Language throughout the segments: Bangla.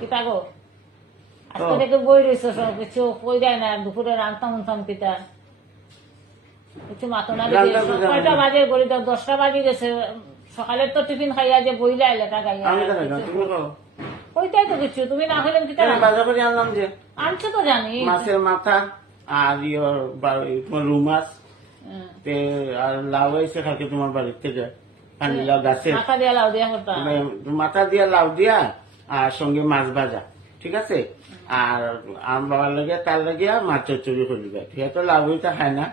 কিতা গো আজকে দেখে বই রয়েছে সব কিছু কই যায় না দুপুরে রান্তাম উনতাম কিতা কিছু মাথো না কয়টা বাজে গড়ি দাও 10টা বাজে গেছে সকালের তো টিফিন খাইয়া যে বইলা লেখা খাইয়া ওইটাই তো কিছু তুমি না হইলেন কিতা বাজার করে আনলাম যে আনছো তো জানি মাছের মাথা আর তোমার রুই মাছ আর লাউ এসে খাকে তোমার বাড়ির থেকে পানি লাউ গাছের মাথা দিয়া লাউ দিয়া হতাম মাথা দিয়া লাউ দিয়া আর সঙ্গে মাছ ভাজা ঠিক আছে আর আম বাবার লাগে তার লাগিয়া মাছ চচ্চড়ি করবে ঠিক আছে লাউ ওইটা খায় না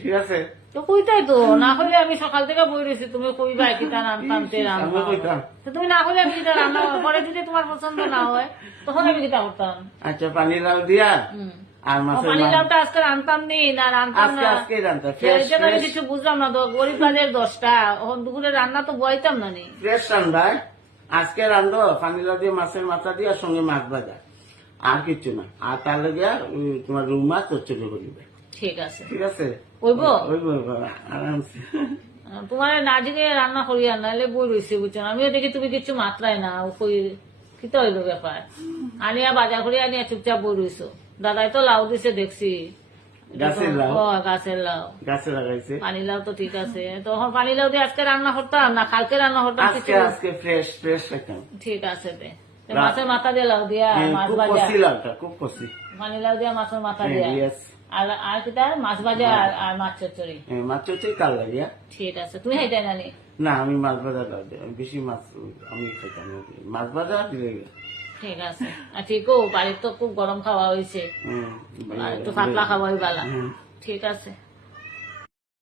ঠিক আছে তো কইতাই তো না হইলে আমি সকাল থেকে বই রয়েছি তুমি কইবা কিতা রান্তাম তে রান্না তুমি না হইলে আমি কিতা রান্না পরে যদি তোমার পছন্দ না হয় তখন আমি কিতা করতাম আচ্ছা পানি লাউ দিয়া আর মাছের পানি লাউটা আজকে রান্তাম নি না রান্তাম না আজকে রান্তা আমি কিছু বুঝলাম না তো গরিব বাজের 10টা এখন দুপুরে রান্না তো বইতাম না নি ফ্রেশ রান্না আজকে রান্ধো পানি লাউ দিয়ে মাছের মাথা দিয়ে আর সঙ্গে মাছ ভাজা আর কিছু না আর তার লাগিয়া তোমার রুই মাছ চচ্চড়ি করবে ঠিক আছে ঠিক আছে ওইব আরামসে তোমার না দিকে রান্না করিয়া নাহলে বই রয়েছে বুঝছো আমিও দেখি তুমি কিছু মাত্রায় না কই কিতা হইলো ব্যাপার আনিয়া বাজার করে আনিয়া চুপচাপ বই রয়েছো দাদাই তো লাউ দিছে দেখছি গাছের লাউ গাছের লাউ গাছে লাগাইছে পানি লাউ তো ঠিক আছে তখন পানি লাউ দিয়ে আজকে রান্না করতাম না কালকে রান্না করতাম আজকে ফ্রেশ ফ্রেশ একদম ঠিক আছে মাছের মাথা দিয়ে লাউ দিয়া মাছ খুব ভাজা কষি লাউটা খুব কষি পানি লাউ দিয়া মাছের মাথা দিয়া আর কিতা মাছ ভাজা আর মাছ চচ্চড়ি মাছ চচ্চড়ি কাল লাগিয়া ঠিক আছে তুমি খাইতাই না নি না আমি মাছ ভাজা বেশি মাছ আমি খাইতাম মাছ ভাজা দিলে ঠিক আছে আর ঠিকও বাড়ির তো খুব গরম খাওয়া হয়েছে একটু পাতলা খাওয়াই বালা ঠিক আছে